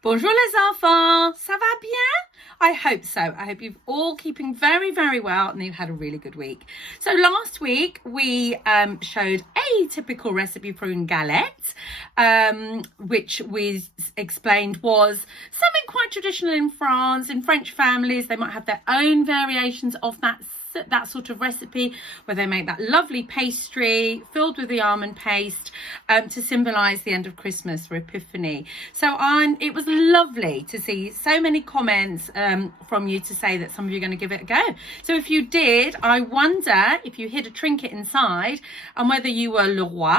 Bonjour les enfants, ça va bien? I hope so. I hope you've all keeping very, very well and you've had a really good week. So last week we showed a typical recipe for une galette, which we explained was something quite traditional in France. In French families, they might have their own variations of that sort of recipe where they make that lovely pastry filled with the almond paste to symbolize the end of Christmas for Epiphany. So it was lovely to see so many comments from you to say that some of you are going to give it a go. So if you did, I wonder if you hid a trinket inside and whether you were le roi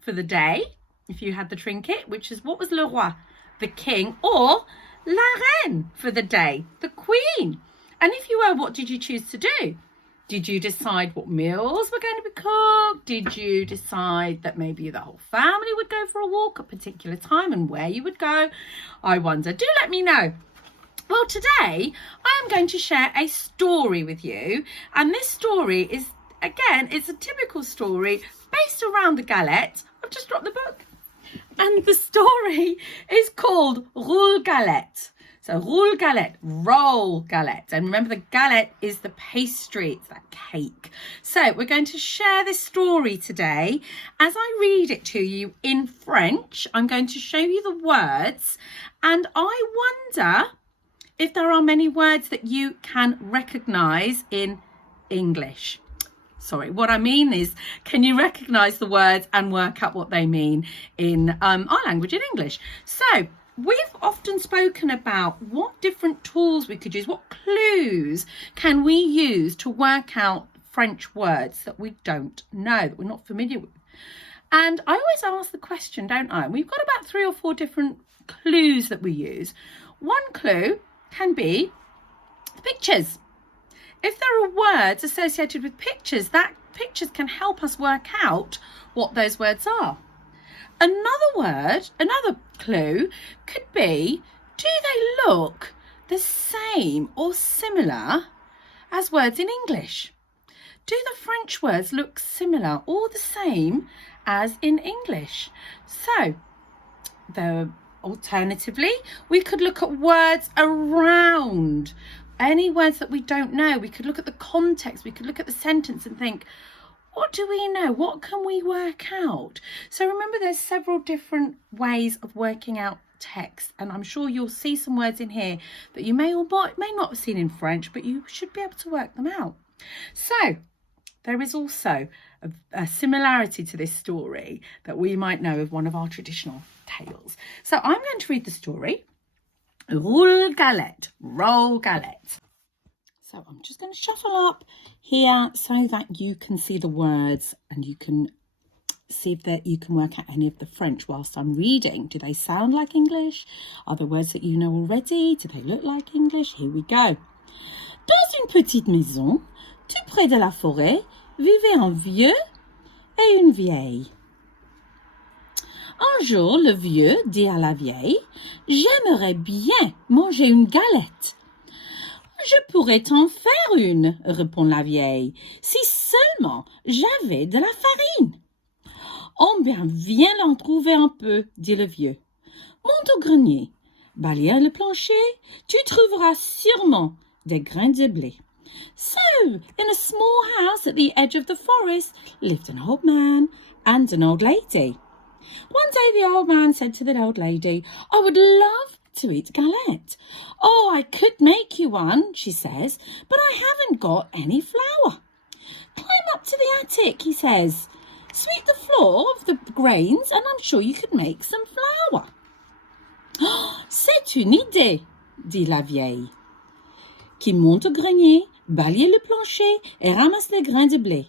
for the day, if you had the trinket, which is, what was le roi? The king, or la reine for the day, the queen. And if you were, what did you choose to do? Did you decide what meals were going to be cooked? Did you decide that maybe the whole family would go for a walk at a particular time and where you would go? I wonder. Do let me know. Well, today I am going to share a story with you. And this story is, again, it's a typical story based around the galette. I've just dropped the book. And the story is called Roule Galette. So Roule Galette, roll galette. And remember, the galette is the pastry, it's that cake. So we're going to share this story today. As I read it to you in French, I'm going to show you the words. And I wonder if there are many words that you can recognise in English. Sorry, what I mean is, can you recognise the words and work out what they mean in our language, in English? So we've often spoken about what different tools we could use, what clues can we use to work out French words that we don't know, that we're not familiar with. And I always ask the question, don't I? We've got about 3 or 4 different clues that we use. One clue can be pictures. If there are words associated with pictures, that pictures can help us work out what those words are. Another clue could be, do they look the same or similar as words in English? Do the French words look similar or the same as in English? So, alternatively, we could look at words around. Any words that we don't know, we could look at the context, we could look at the sentence and think, what do we know? What can we work out? So remember, there's several different ways of working out text, and I'm sure you'll see some words in here that you may or may not have seen in French, but you should be able to work them out. So there is also a similarity to this story that we might know of one of our traditional tales. So I'm going to read the story. Roule Galette, roll galette. So I'm just going to shuffle up here so that you can see the words and you can see if you can work out any of the French whilst I'm reading. Do they sound like English? Are there words that you know already? Do they look like English? Here we go. Dans une petite maison, tout près de la forêt, vivait un vieux et une vieille. Un jour, le vieux dit à la vieille, « J'aimerais bien manger une galette. » « Je pourrais t'en faire une, répond la vieille, si seulement j'avais de la farine. Oh bien, viens l'en trouver un peu, dit le vieux. Monte au grenier, balaye le plancher, tu trouveras sûrement des grains de blé. So, in a small house at the edge of the forest lived an old man and an old lady. One day the old man said to the old lady, I would love to eat galette. Oh, I could make you one, she says, but I haven't got any flour. Climb up to the attic, he says. Sweep the floor of the grains and I'm sure you could make some flour. Oh, c'est une idée, dit la vieille, qui monte au grenier, balaye le plancher et ramasse les grains de blé.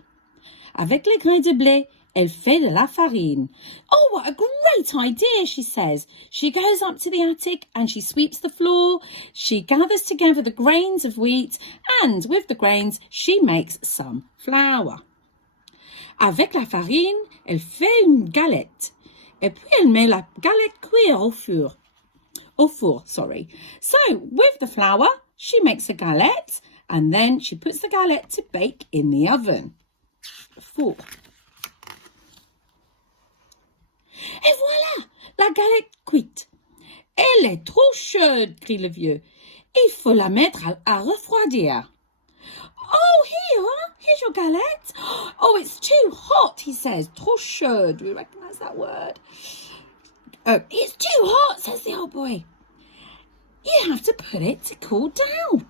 Avec les grains de blé, elle fait de la farine. Oh, what a great idea, she says. She goes up to the attic and she sweeps the floor. She gathers together the grains of wheat and with the grains, she makes some flour. Avec la farine, elle fait une galette. Et puis elle met la galette cuire au four. So with the flour, she makes a galette and then she puts the galette to bake in the oven. Four. Et voilà, la galette cuite. Elle est trop chaude, crie le vieux. Il faut la mettre à refroidir. Oh, here's your galette. Oh, it's too hot, he says. Trop chaude. Do we recognise that word? Oh, it's too hot, says the old boy. You have to put it to cool down.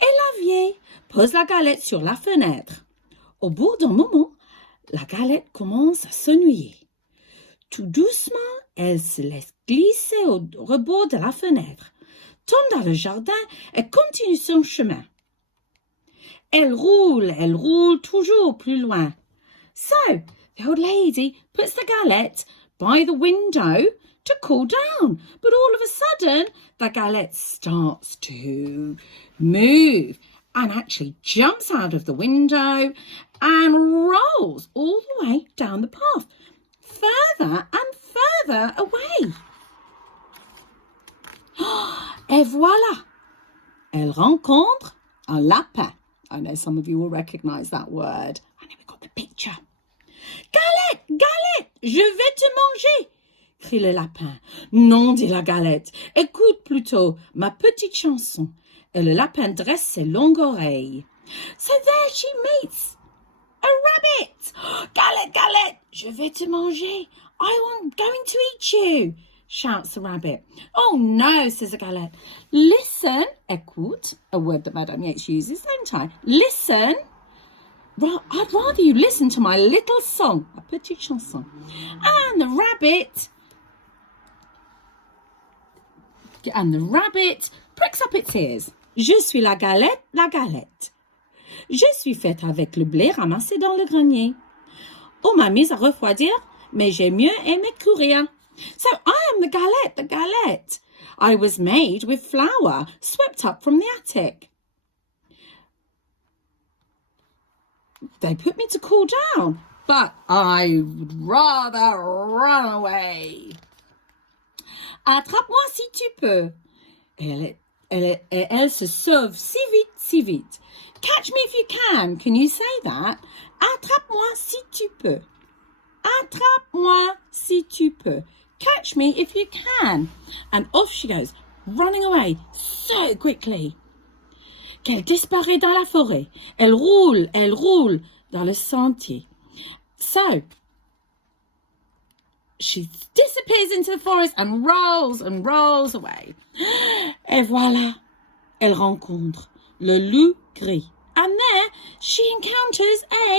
Et la vieille pose la galette sur la fenêtre. Au bout d'un moment, la galette commence à s'ennuyer. Tout doucement, elle se laisse glisser au rebord de la fenêtre, tombe dans le jardin et continue son chemin. Elle roule toujours plus loin. So, the old lady puts the galette by the window to cool down. But all of a sudden, the galette starts to move and actually jumps out of the window and rolls all the way down the path, further and further away. Et voilà, elle rencontre un lapin. I know some of you will recognize that word. And then we've got the picture. Galette, Galette, je vais te manger, crie le lapin. Non, dit la galette, écoute plutôt ma petite chanson. Et le lapin dresse ses longues oreilles. So there she meets a rabbit. Galette, Galette, je vais te manger. I'm going to eat you, shouts the rabbit. Oh no, says the galette. Listen, écoute, a word that Madame Yates uses, don't I? Listen. I'd rather you listen to my little song, a petite chanson. And the rabbit pricks up its ears. Je suis la galette, la galette. Je suis faite avec le blé ramassé dans le grenier. On m'a mise à refroidir, mais j'ai mieux aimé courir. So I am the galette, the galette. I was made with flour swept up from the attic. They put me to cool down, but I would rather run away. Attrape-moi si tu peux. Elle se sauve si vite. Catch me if you can. Can you say that? Attrape-moi si tu peux. Attrape-moi si tu peux. Catch me if you can. And off she goes, running away so quickly qu'elle disparaît dans la forêt. Elle roule dans le sentier. So, she disappears into the forest and rolls away. Et voilà, elle rencontre le loup gris. And there she encounters a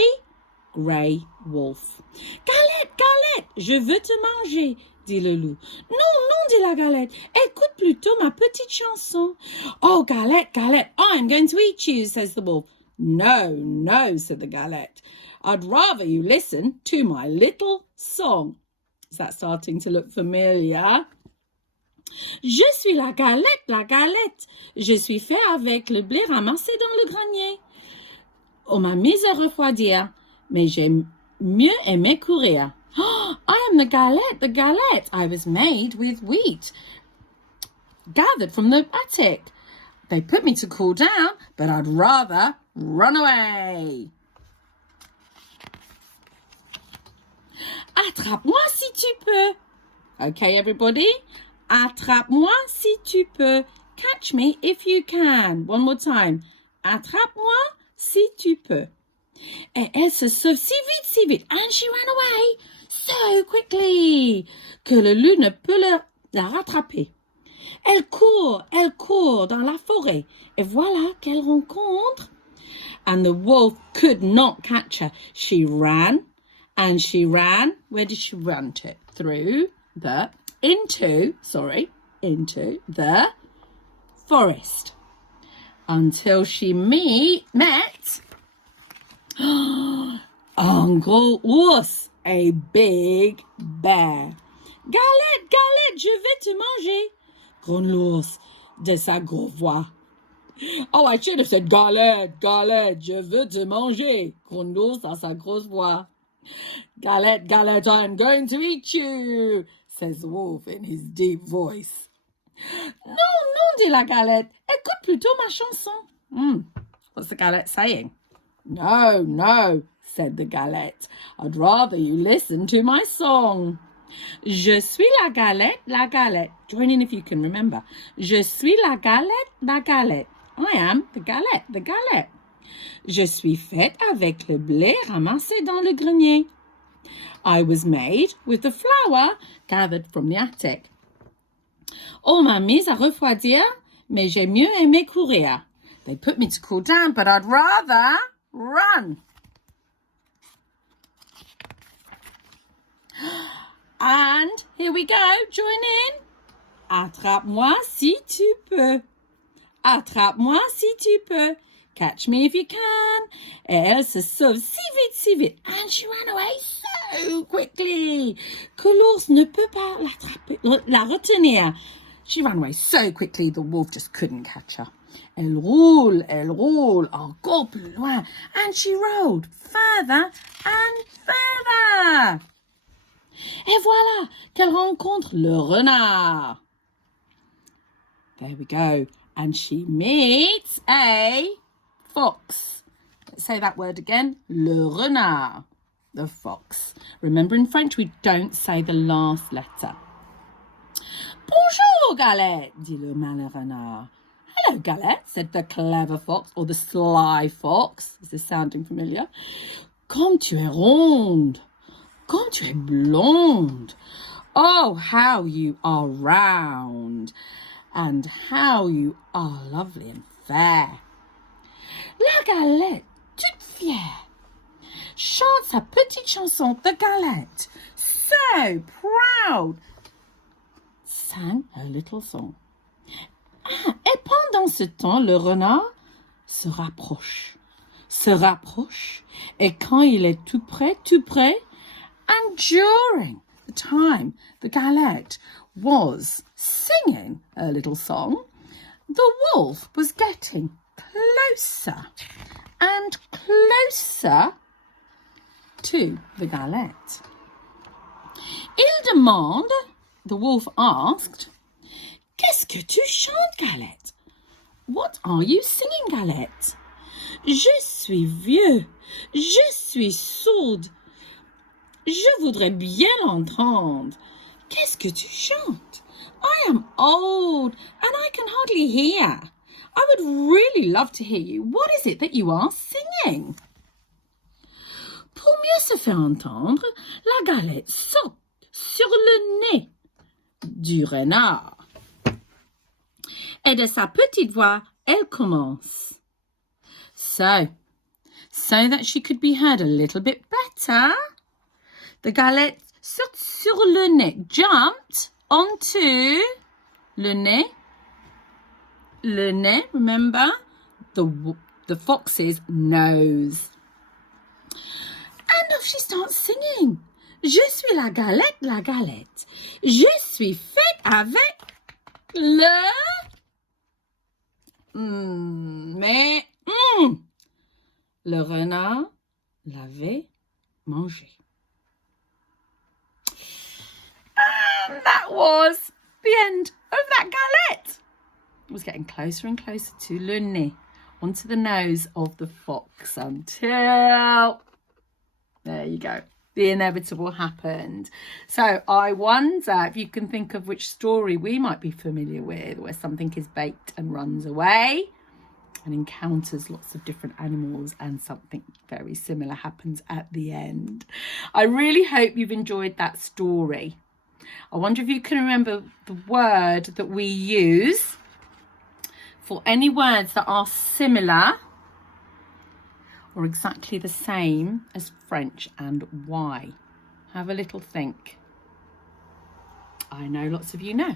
grey wolf. Galette, Galette, je veux te manger, dit le loup. Non, dit la galette, écoute plutôt ma petite chanson. Oh, Galette, Galette, I'm going to eat you, says the wolf. No, said the galette. I'd rather you listen to my little song. Is that starting to look familiar? Je suis la galette, la galette. Je suis fait avec le blé ramassé dans le grenier. On m'a mise à refroidir, mais j'ai mieux aimé courir. Oh, I am the galette, the galette. I was made with wheat, gathered from the attic. They put me to cool down, but I'd rather run away. Attrape-moi si tu peux. Okay, everybody? Attrape-moi si tu peux. Catch me if you can. One more time. Attrape-moi si tu peux. Et elle se sauve si vite. And she ran away so quickly que le loup ne peut la rattraper. Elle court dans la forêt. Et voilà qu'elle rencontre. And the wolf could not catch her. She ran. And she ran. Where did she run to? Into the forest. Until she met un gros ours, a big bear. Galette, Galette, je vais te manger, gronde l'ours de sa grosse voix. Oh, I should have said Galette, Galette, je veux te manger, gronde l'ours dans sa grosse voix. Galette, Galette, I am going to eat you, says the wolf in his deep voice. Non, dit la galette, écoute plutôt ma chanson. What's the galette saying? No, said the galette. I'd rather you listen to my song. Je suis la galette, la galette. Join in if you can remember. Je suis la galette, la galette. I am the galette, the galette. Je suis faite avec le blé ramassé dans le grenier. I was made with the flour gathered from the attic. On m'a mise à refroidir, mais j'ai mieux aimé courir. They put me to cool down, but I'd rather run. And here we go, join in. Attrape-moi si tu peux. Attrape-moi si tu peux. Catch me if you can. Et elle se sauve si vite. And she ran away so quickly que l'ours ne peut pas l'attraper, la retenir. She ran away so quickly the wolf just couldn't catch her. Elle roule, encore plus loin. And she rolled further and further. Et voilà qu'elle rencontre le renard. There we go. And she meets a fox. Let's say that word again. Le renard. The fox. Remember, in French, we don't say the last letter. Bonjour, Galette, dit le malin renard. Hello, Galette, said the clever fox, or the sly fox. Is this sounding familiar? Comme tu es ronde. Comme tu es blonde. Oh, how you are round. And how you are lovely and fair. La Galette, toute fière, chante sa petite chanson de Galette. So proud. Sang her little song. Ah, et pendant ce temps, le renard se rapproche. Et quand il est tout près, and during the time the Galette was singing her little song, the wolf was getting closer and closer to the Galette. Il demande, the wolf asked, Qu'est-ce que tu chantes, Galette? What are you singing, Galette? Je suis vieux, je suis sourde. Je voudrais bien l'entendre. Qu'est-ce que tu chantes? I am old and I can hardly hear. I would really love to hear you. What is it that you are singing? Pour mieux se faire entendre, la Galette saute sur le nez du renard. Et de sa petite voix, elle commence. So that she could be heard a little bit better, the Galette saute sur le nez, jumped onto le nez. Le nez, remember, the fox's nose. And off she starts singing. Je suis la galette, la galette. Je suis faite avec le... Le renard l'avait mangé. And that was the end of that galette. It was getting closer and closer to le nez, onto the nose of the fox until... There you go. The inevitable happened. So I wonder if you can think of which story we might be familiar with, where something is baked and runs away and encounters lots of different animals and something very similar happens at the end. I really hope you've enjoyed that story. I wonder if you can remember the word that we use for any words that are similar or exactly the same as French, and why. Have a little think. I know lots of you know.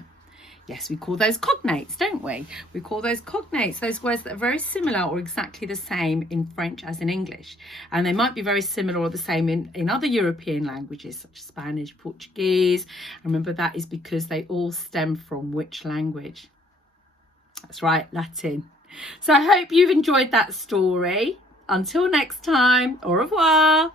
Yes, we call those cognates, don't we? We call those cognates, those words that are very similar or exactly the same in French as in English. And they might be very similar or the same in other European languages, such as Spanish, Portuguese. Remember, that is because they all stem from which language? That's right, Latin. So I hope you've enjoyed that story. Until next time, au revoir.